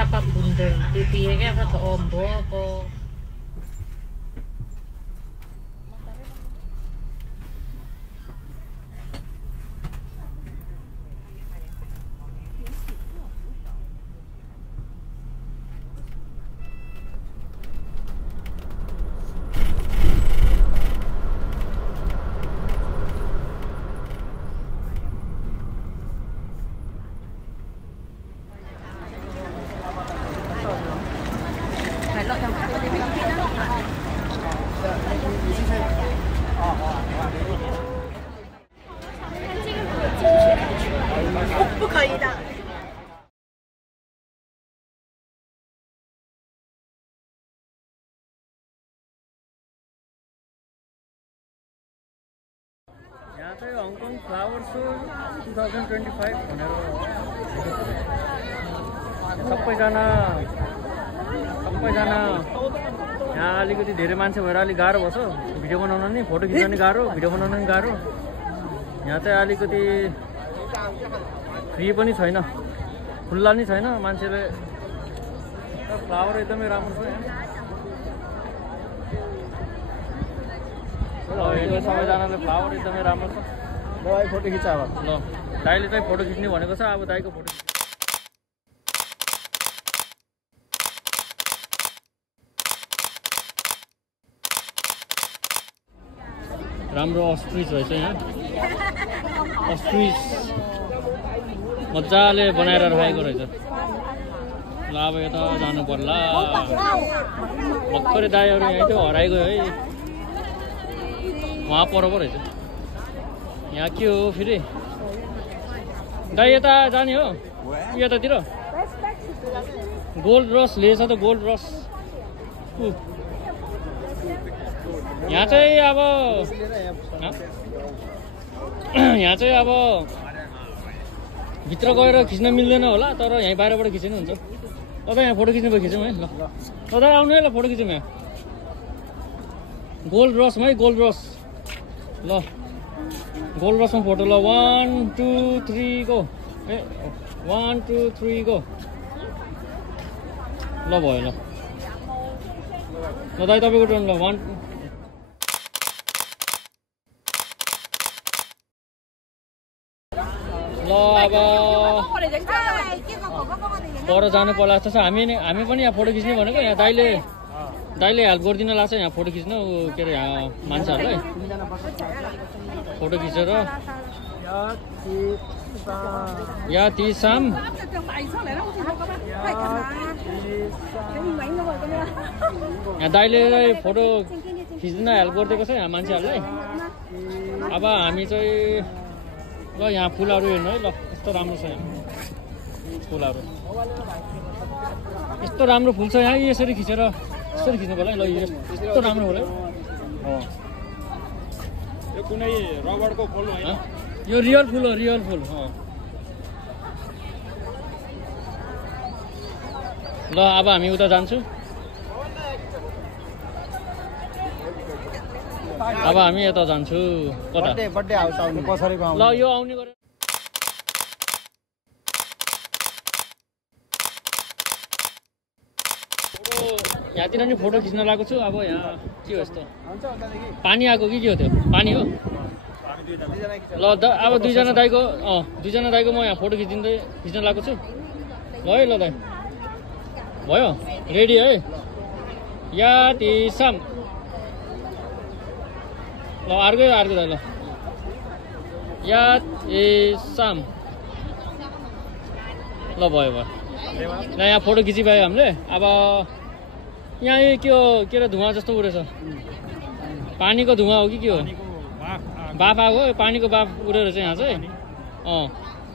siapapun di piye apa ombo apa यहाँ चाहिँ Hong Kong flower so 2025 भनेर सबैजना यहाँ अलिकति धेरै मान्छे भएर अलिक गाह्रो भछ भिडियो बनाउन नि फोटो खिच्न नि गाह्रो भिडियो बनाउन नि गाह्रो यहाँ चाहिँ अलिकति फ्री पनि छैन खुल्ला नि छैन मान्छेले फ्लावर एकदमै राम्रो छ यहाँ सबैजनाले फ्लावर एकदमै राम्रो छ ल भाइ फोटो खिच अब ल दाइले चाहिँ फोटो खिच्ने भनेको छ अब दाइको फोटो राम्रो अस्ट्रिच रहेछ यहाँ अस्ट्रिच मजाले बनाएर राखेको रहेछ ल अब यता जानु पर्ला भर्खरै दाइहरू यहीँ थियो हराइगयो है वहाँ पर पो रहेछ यहाँ के हो फेरि दाइ यता जाने हो यतातिर गोल्ड रस लिएछ त गोल्ड रस यहाँ चाहिँ अब भित्र गएर खिच्न मिल्दैन होला तर यहीँ बाहिरबाट खिच्नु हुन्छ तपाईँ यहाँ फोटो खिच्नु भयो खिचौँ है ल तपाईँ आउनु है ल फोटो खिचौँ यहाँ गोल्ड रसमा है गोल्ड रस ल गोल्ड रसमा फोटो ल 1 2 3 गो ए 1 2 3 गो ल भयो ल दाइ तपाईँको टर्न ल 1 ल अब पर जानु पर्ला जस्तो छ हामी पनि यहाँ फोटो खिच्ने भनेको यहाँ दाइले हेल्प गरिदिन लाग्छ यहाँ फोटो खिच्नु के अरे यहाँ मान्छेहरूलाई फोटो खिचेर या तिसाम यहाँ दाइले फोटो खिच्न हेल्प गरिदिएको छ यहाँ मान्छेहरूलाई अब हामी चाहिँ ल यहाँ फुलहरू हेर्नु है ल यस्तो राम्रो छ यहाँ फुलहरू यस्तो राम्रो फुल छ यहाँ यसरी खिचेर यसरी खिच्नु पर्ला ल यस्तो राम्रो होला यो कुनै रबरको फुल होइन यो रियल फुल हो रियल फुल ल अब हामी उता जान्छु अब हामी यता जान्छु कता बर्थडे हाउस आउनु पछाडिको ल यो आउने गरे यहाँतिर नि फोटो खिच्न लागेको छु अब यहाँ के हो यस्तो पानी आएको कि के हो त्यो पानी हो ल अब दुईजना दाइको म यहाँ फोटो खिच्न लागेको छु ल है ल दाइ भयो रेडी है या तिसाम ल अर्कै दाइ ल या तिसाम ल भयो ल यहाँ फोटो खिचिपायो हामीले अब यहाँ के हो के अरे धुवा जस्तो उडेछ पानीको धुवा हो कि के हो बाफ आएको पानीको बाफ उडेर चाहिँ यहाँ चाहिँ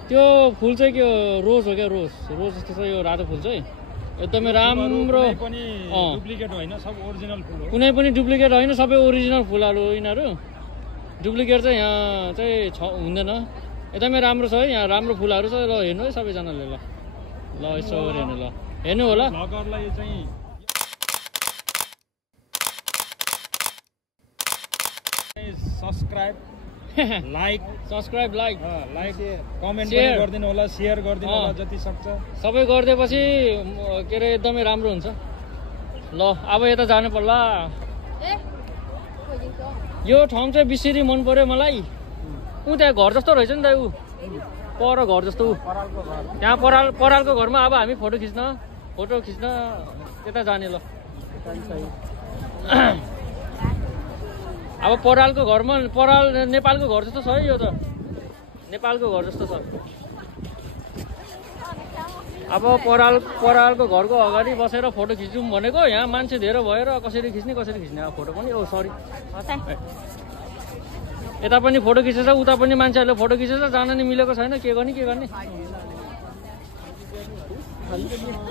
त्यो फुल चाहिँ के हो रोज हो क्या रोज जस्तो छ यो रातो फुल चाहिँ एकदमै राम्रो कुनै पनि डुप्लिकेट होइन सबै ओरिजिनल फुलहरू यिनीहरू डुप्लिकेट चाहिँ यहाँ चाहिँ हुँदैन एकदमै राम्रो छ है यहाँ राम्रो फुलहरू छ ल हेर्नु है सबैजनाले ल यसो हेर्नु ल हेर्नु होला subscribe like subscribe like comment पनि Share. गरिदिनु होला सेयर गरिदिनु होला जति सक्छ सबै गरिदिएपछि के अरे एकदमै राम्रो हुन्छ ल अब यता जानु पर्ला यो ठाउँ चाहिँ बिस्सिरी मन पर्यो मलाई ऊ त्यहाँ घर जस्तो रहेछ नि त ऊ पर घर जस्तो ऊ त्यहाँ परालको घरमा अब हामी फोटो खिच्न यता जाने ल अब परालको घरमा पराल नेपालको घर जस्तो छ है यो त नेपालको घर जस्तो छ अब परालको घरको अगाडि बसेर फोटो खिचौँ भनेको यहाँ मान्छे धेरै भएर कसरी खिच्ने अब फोटो पनि ओ सरी यता पनि फोटो खिचेछ उता पनि मान्छेहरूले फोटो खिचेछ जान नि मिलेको छैन के गर्ने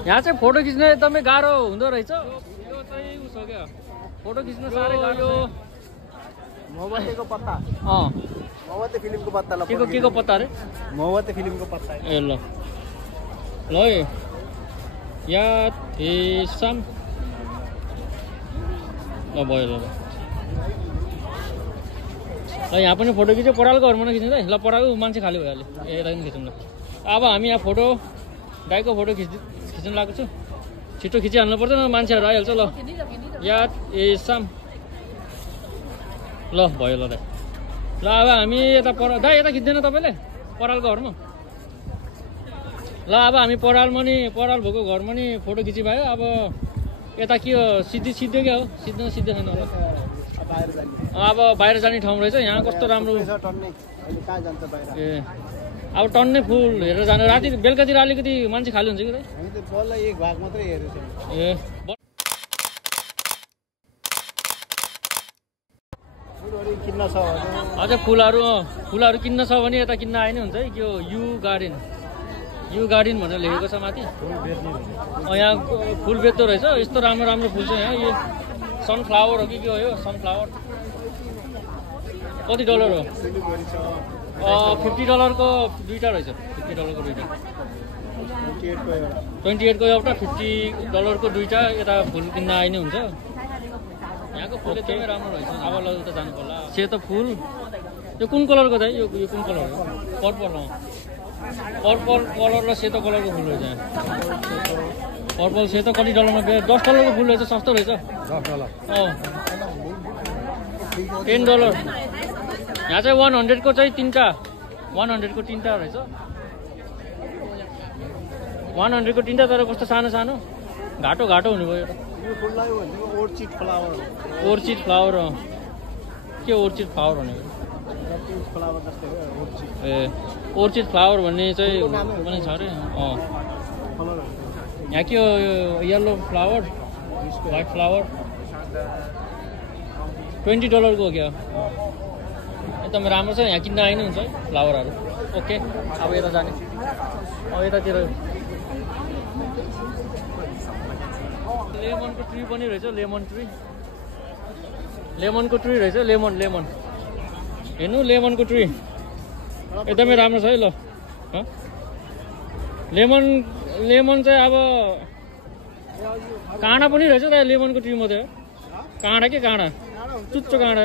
यहाँ चाहिँ फोटो खिच्न एकदमै गाह्रो हुँदो रहेछ यो चाहिँ उसो क्या फोटो खिच्न साह्रै गाह्रो मोहब्बतेको पत्ता मोहब्बते फिल्मको पत्ता के को पत्ता रे मोहब्बते फिल्मको पत्ता ए ल है याद साम ल भयो ल यहाँ पनि फोटो खिच्यो परालको घरमा खिच्नु है ल परालको मान्छे खाली भइहाल्यो यता पनि खिचौँ ल अब हामी यहाँ फोटो दाइको फोटो खिच्नु लागेको छु छिटो खिचिहाल्नु पर्छ न मान्छेहरू आइहाल्छ ल याद साम ल भयो ल दाइ ल अब हामी यता दाइ यता खिच्दैन तपाईँले परालको घरमा ल अब हामी पराल भएको घरमा नि फोटो खिचिभायो अब यता के हो सिधै क्या हो सिधै छैन होला अब बाहिर जाने ठाउँ रहेछ यहाँ कस्तो राम्रो ए अब टन्ने फुल हेरेर जानु राति बेलुकातिर अलिकति मान्छे खाली हुन्छ कि ए अझै फुलहरू किन्न छ भने यता किन्न आए नै हुन्छ है यो यु गार्डन भनेर लेखेको छ माथि यहाँ फुल बेच्दो रहेछ यस्तो राम्रो फुल छ यहाँ यो सनफ्लावर हो कि के हो यो सनफ्लावर कति डलर हो $50 को दुईटा रहेछ $50 को दुईटा 28 को एउटा $50 को दुईटा यता फुल किन्न आए नै हुन्छ यहाँको फुल एकदमै राम्रो रहेछ अब ल उता जानु पर्ला सेतो फुल यो कुन कलरको छ यो कुन कलर हो पर्पल कलर र सेतो कलरको फुल रहेछ यहाँ पर्पल सेतो कति डलरमा $10 को फुल रहेछ सस्तो रहेछ $10 यहाँ चाहिँ 100 को चाहिँ 100 को तीनटा रहेछ 100 को तीनटा तर कस्तो सानो घाटो हुनुभयो ओर्चिड फ्लावर के ओर्चिड फ्लावर भनेको ए ओर्चिड फ्लावर भन्ने चाहिँ पनि छ अरे यहाँ के हो येल्लो फ्लावर व्हाइट फ्लावर $20 को हो क्या एकदम राम्रो छ यहाँ किन्न आइ नै हुन्छ है फ्लावरहरू ओके अब यता जाने अब यतातिर लेमनको ट्री पनि रहेछ लेमनको ट्री रहेछ लेमन हेर्नु लेमनको ट्री एकदमै राम्रो छ है ल लेमन चाहिँ अब काँडा पनि रहेछ त लेमनको ट्रीमा त काँडा चुच्चो काँडा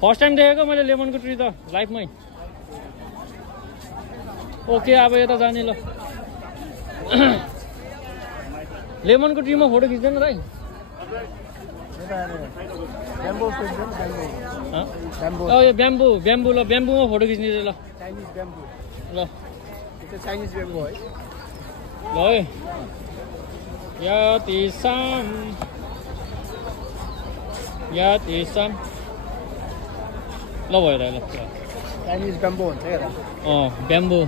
फर्स्ट टाइम देखेको मैले लेमनको ट्री त लाइफमै ओके अब यता जाने ल लेमनको ट्रीमा फोटो खिच्दैन दाइ यो ब्याम्बू ल ब्याम्बूमा फोटो खिच्ने ल चाइनिज ब्याम्बू है ल है याद साम ल भयो ल चाइनिज ब्याम्बू हुन्छ क्या ब्याम्बू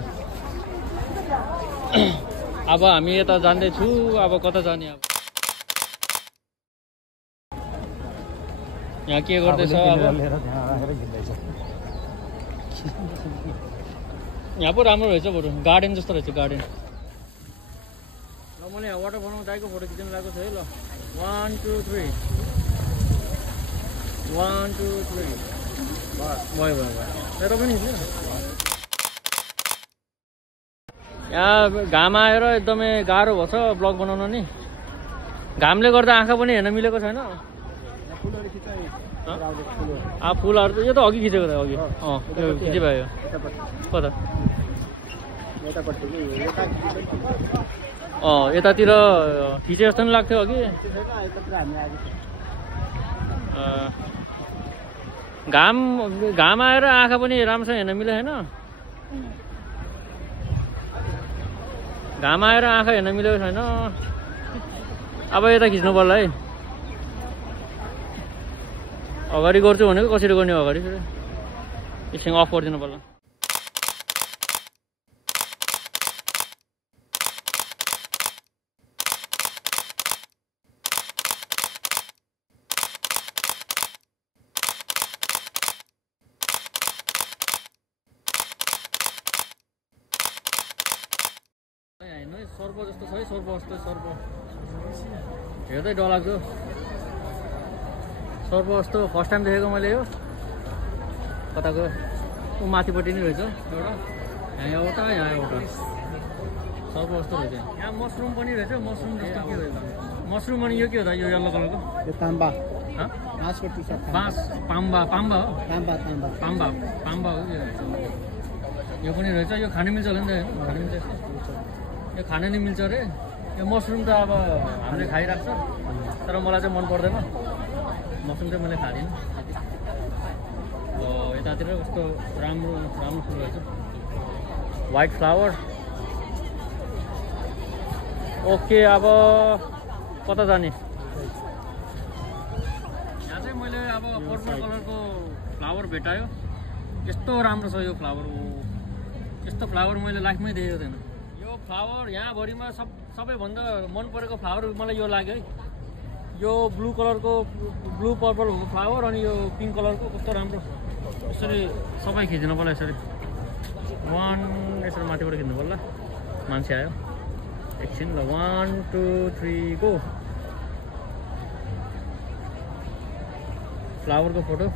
अब हामी यता जाँदैछु अब कता जाने अब यहाँ के गर्दैछ अब यहाँ पो राम्रो रहेछ बरु गार्डन जस्तो रहेछ गार्डन ल मैले यहाँ वाटर बनाउनु दाइको फोटो खिच्न लागेको छु है ल 1 2 3 1 2 3 भयो तर पनि यहाँ घाम आएर एकदमै गाह्रो भएको छ ब्लग बनाउन नि घामले गर्दा आँखा पनि हेर्न मिलेको छैन फुलहरू त यो त अघि खिचेको त अघि यो खिचे भयो कता यतातिर खिचे जस्तो नि लाग्थ्यो अघि घाम आएर आँखा पनि राम्रोसँग हेर्न मिल्यो होइन घाम आएर आँखा हेर्न मिलेको छैन अब यता खिच्नु पर्ला है अगाडि गर्छु भनेको कसरी गर्ने अगाडि फेरि एकछिन अफ गरिदिनु पर्ला सर्प जस्तो छ है सर्प जस्तो सर्प हेर्दै डरलाग्दो सर्प जस्तो फर्स्ट टाइम देखेको मैले यो कताको ऊ माथिपट्टि नै रहेछ एउटा यहाँ एउटा सर्प जस्तो रहेछ यहाँ मसरुम पनि रहेछ मसरुम जस्तो के हो मसरुम अनि यो के हो त यो यल्लो कलरको यो ताम्बा बाँस पाम्बा पाम्बा हो ताम्बा पाम्बा हो यो पनि रहेछ यो खानु मिल्छ होला नि त खानु मिल्छ यो खान नि मिल्छ अरे यो मसरुम त अब हामीले खाइरहेको छ तर मलाई चाहिँ मन पर्दैन मसरुम चाहिँ मैले खाँदिनँ यतातिर कस्तो राम्रो राम्रो फुल रहेछ व्हाइट फ्लावर ओके अब कता जाने यहाँ चाहिँ मैले अब पर्पल कलरको फ्लावर भेटायो यस्तो राम्रो छ यो फ्लावर यस्तो फ्लावर मैले लाइफमै देखेको थिएन यो फ्लावर यहाँभरिमा सबैभन्दा मन परेको फ्लावर मलाई यो लाग्यो है यो ब्लू कलरको ब्लू पर्पल फ्लावर अनि यो पिङ्क कलरको कस्तो राम्रो यसरी सबै खिच्नु पर्ला यसरी यसरी माथिबाट खिच्नु पर्ला मान्छे आयो एकछिन ल 1 2 3 गो फ्लावरको फोटो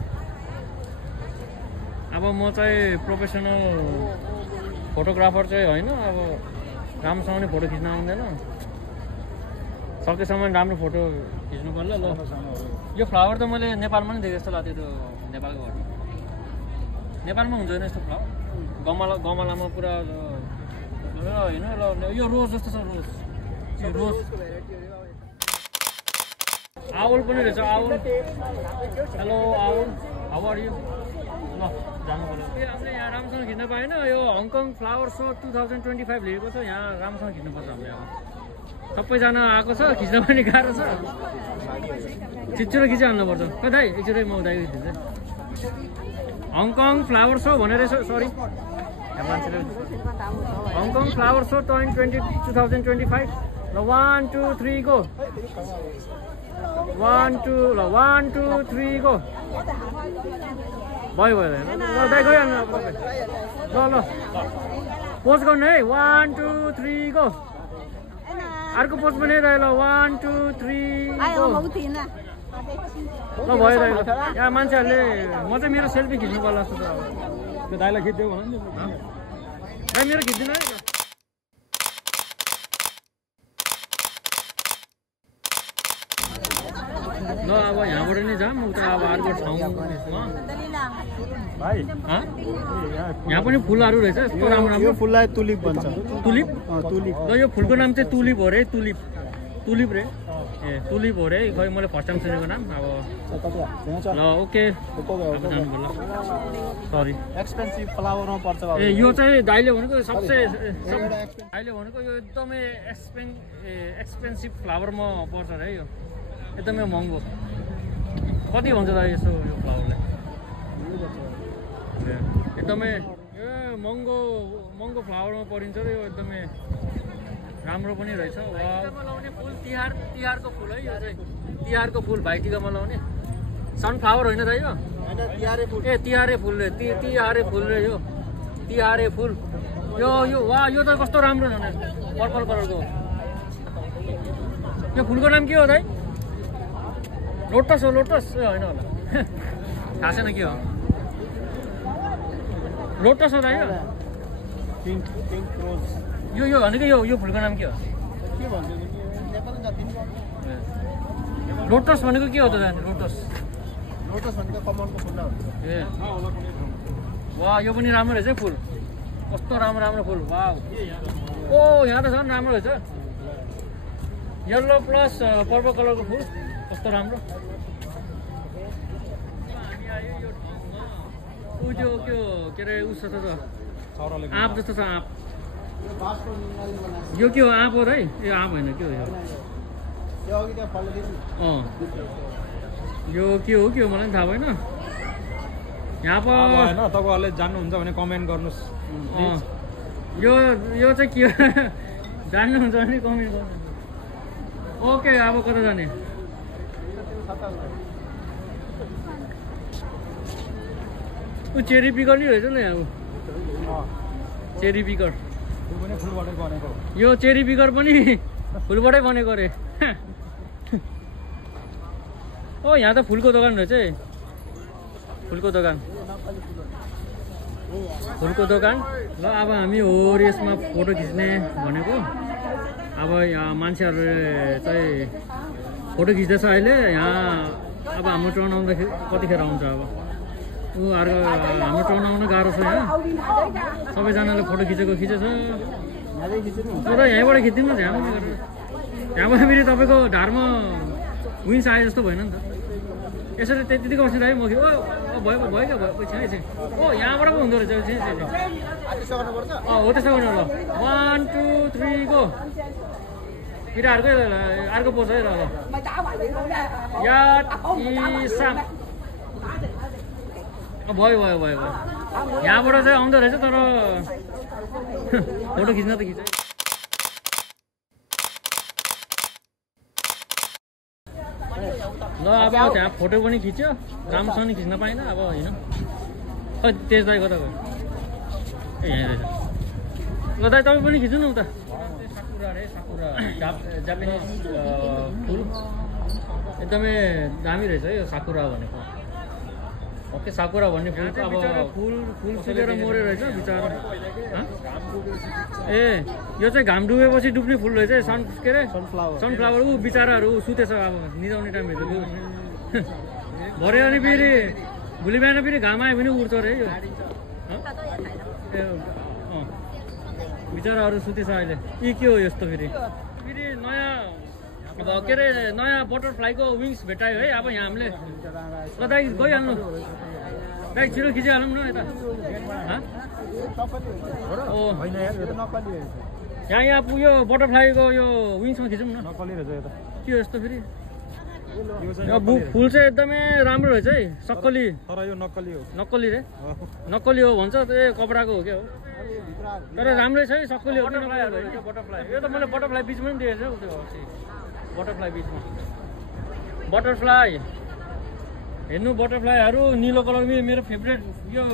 अब म चाहिँ प्रोफेसनल फोटोग्राफर चाहिँ होइन अब राम्रोसँग नि फोटो खिच्न आउँदैन सकेसम्म राम्रो फोटो खिच्नु पर्ला ल यो फ्लावर त मैले नेपालमा नि देखेँ जस्तो लाग्थ्यो त्यो नेपालको घरमा नेपालमा हुन्छ होइन यस्तो फ्लावर गमलामा पुरा होइन ल यो रोज जस्तो छ रोज आउल पनि रहेछ owl hello owl how are you ल जानु पर्यो हामीले यहाँ राम्रोसँग खिच्न पाएन यो हङकङ फ्लावर सो 2025 लेखेको छ यहाँ राम्रोसँग खिच्नुपर्छ हामीले अब सबैजना आएको छ खिच्न पनि गाह्रो छ छिटो खिचिहाल्नुपर्छ कतै एकचोटि म उदाइ खिच्छु हङकङ फ्लावर सो भनेर सरी हङकङ फ्लावर सो 2025 ल 1 2 3 गो 1 2 ल 1 2 3 गो भयो ल दाइ गइहाल्नु अब तपाईँ ल पोज गर्नु है 1 2 3 गो अर्को पोज पनि रह्यो ल 1 2 3 गो ल भयो दाइ यहाँ मान्छेहरूले म चाहिँ मेरो सेल्फी खिच्नु पर्ला जस्तो छ त्यो दाइलाई खिच्दियो भन नि दाइ मेरो खिच्दिनु है ल अब यहाँबाट नै जाऊँ उता अब अर्को ठाउँमा भाइ यहाँ पनि फुलहरू रहेछ यस्तो राम्रो राम्रो फुललाई तुलिप भन्छ तुलिप तुलिप ल यो फुलको नाम चाहिँ तुलिप हो रे तुलिप रे ए तुलिप हो रे खै मैले फर्स्ट टाइम सुनेको नाम अब ल ओके सरी एक्सपेन्सिभ फ्लावरमा पर्छ ए यो चाहिँ दाइले भनेको सबसे दाइले भनेको यो एकदमै एक्सपेन्सिभ फ्लावरमा पर्छ रे यो एकदमै महँगो कति भन्छ दाइ यसो यो फ्लावरलाई एकदमै महँगो फ्लावरमा परिन्छ र यो एकदमै राम्रो पनि रहेछ लाउने फुल तिहारको फुल है यो चाहिँ तिहारको फुल भाइटिकामा लाउने सनफ्लावर होइन दाइ यो ए तिहारे फुल रे तिहारे फुल रे यो तिहारे फुल यो वा यो त कस्तो राम्रो छ पर्पल कलरको यो फुलको नाम के हो दाइ लोटस हो लोटस ए होइन होला थाहा छैन के हो लोटस हो दाइ पिङ्क रोज यो भनेको यो फुलको नाम के हो के भन्छ लोटस भनेको के हो त लोटस लोटस भनेको कमलको फुल हो ए वाह यो पनि राम्रो रहेछ है फुल कस्तो राम्रो राम्रो फुल वाह ओ यहाँ त झन् राम्रो रहेछ येल्लो प्लस पर्पल कलरको फुल कस्तो राम्रो ऊ त्यो के अरे उस छ आँप जस्तो छ आँप यो के हो आँप हो र है यो आँप होइन के हो यो के हो मलाई थाहा भएन यहाँ होइन तपाईँहरूले जान्नुहुन्छ भने कमेन्ट गर्नुहोस् यो चाहिँ के हो जान्नुहुन्छ भने कमेन्ट गर्नु ओके अब कता जाने ऊ चेरी पिकर नि रहेछ नि अब चेरी पिकर यो चेरी पिकर पनि फुलबाटै बनेको अरे ओ यहाँ त फुलको दोकान रहेछ है फुलको दोकान ल अब हामी हो यसमा फोटो खिच्ने भनेको अब यहाँ मान्छेहरूले चाहिँ फोटो खिच्दैछ अहिले यहाँ अब हाम्रो टर्न आउँदाखेरि कतिखेर आउँछ अब ऊ अर्को हाम्रो टर्न आउन गाह्रो छ यहाँ सबैजनाले फोटो खिचेछ तर यहीँबाट खिच्दिनु न त्यहाँबाट फेरि तपाईँको ढाडमा विन्स आए जस्तो भएन नि त यसरी त्यतिको बसिरह्यो म भयो क्या भयो एकछिन ओ यहाँबाट पो हुँदो रहेछ हो त्यसो गर्नु ल 1 2 3 गो फेरि अर्को पोज है ल भयो यहाँबाट चाहिँ आउँदो रहेछ तर फोटो खिच्न त खिच्छ ल अब त्यहाँ फोटो पनि खिच्यो राम्रोसँग खिच्न पाइनँ अब होइन खै तेज दाइ कता गयो ए यहाँ रहेछ ल दाइ तपाईँ पनि खिच्नु न उता साकुरा अरे साकुरा जापानिज फुल एकदमै दामी रहेछ है यो साकुरा भनेको ओके साकुरा भन्ने फुल अब फुल सुकेर मरे रहेछ बिचरा ए यो चाहिँ घाम डुबेपछि डुब्ने फुल रहेछ के अरे सनफ्लावर ऊ बिचराहरू सुतेछ अब निदाउने टाइम हेर्छ भरे अनि फेरि भोलि बिहान फेरि घाम आयो भने उड्छ अरे यो बिचराहरू सुतेछ अहिले यी के हो यस्तो फेरि नयाँ अब के अरे नयाँ बटरफ्लाईको विङ्स भेटायो है अब यहाँ हामीले ल दाइ गइहाल्नु दाइ छिटो खिचिहालौँ न यता यहाँ पुग्यो बटरफ्लाईको यो विङ्समा खिचौँ न के हो यस्तो फेरि फुल चाहिँ एकदमै राम्रो रहेछ है सक्कली तर यो नक्कली हो नक्कली हो भन्छ त्यो कपडाको हो क्या हो तर राम्रै छ है सक्कली हो बटरफ्लाई यो त मैले बटरफ्लाई बिचमा पनि दिएछ त्यो बटरफ्लाई बिचमा बटरफ्लाई हेर्नु बटरफ्लाईहरू निलो कलरको मेरो फेभरेट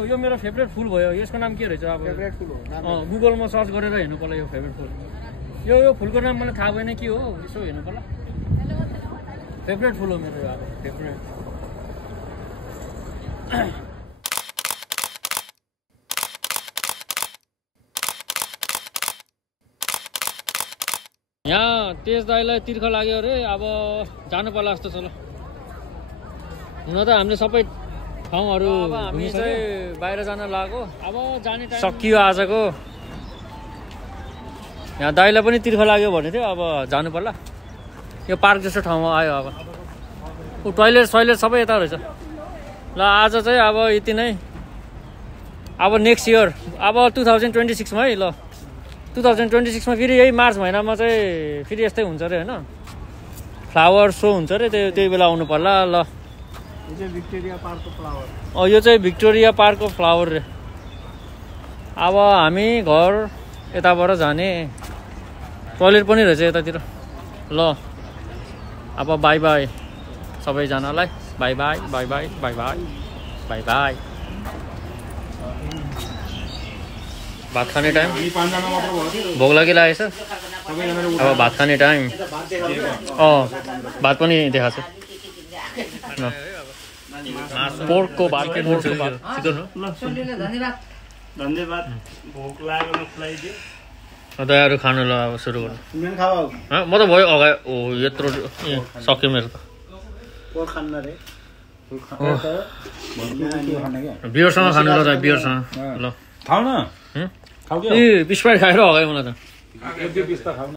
यो मेरो फेभरेट फुल भयो यसको नाम के रहेछ अब गुगलमा सर्च गरेर हेर्नु पर्ला यो फेभरेट फुल यो फुलको नाम मलाई थाहा भएन के हो यसो हेर्नु पर्ला फेभरेट फुल हो मेरो अब फेभरेट यहाँ तेज दाइलाई तिर्खा लाग्यो अरे अब जानु पर्ला जस्तो छ ल हुन त हामीले सबै ठाउँहरू हामी चाहिँ बाहिर जान लाग्यो अब जाने टाइम सकियो आजको यहाँ दाइलाई पनि तिर्खा लाग्यो भने थियो अब जानु पर्ला यो पार्क जस्तो ठाउँमा आयो अब टोइलेट सबै यता रहेछ ल आज चाहिँ अब यति नै अब नेक्स्ट इयर अब 2026 मा है ल 2026 मा फेरि यही मार्च महिनामा चाहिँ फेरि यस्तै हुन्छ अरे होइन फ्लावर सो हुन्छ अरे त्यही बेला आउनु पर्ला ल यो चाहिँ भिक्टोरिया पार्कको फ्लावर रे अब हामी घर यताबाट जाने टोइलेट पनि रहेछ यतातिर ल अब बाई बाई सबैजनालाई by by by by by by by by भात खाने टाइम भोक लागिरहेछ अब भात खाने टाइम भात पनि देखाएको छ पोर्कको भात दयाहरू खानु ल अब सुरु गर्नु म त भयो अगाडि ओ यत्रो सक्यो मेरो त बियरसँग खानु ल त बियरसँग ल खाऊ न ए स्प्राइट खाएर हगायो मलाई त एक दुई पिस त खाऊ न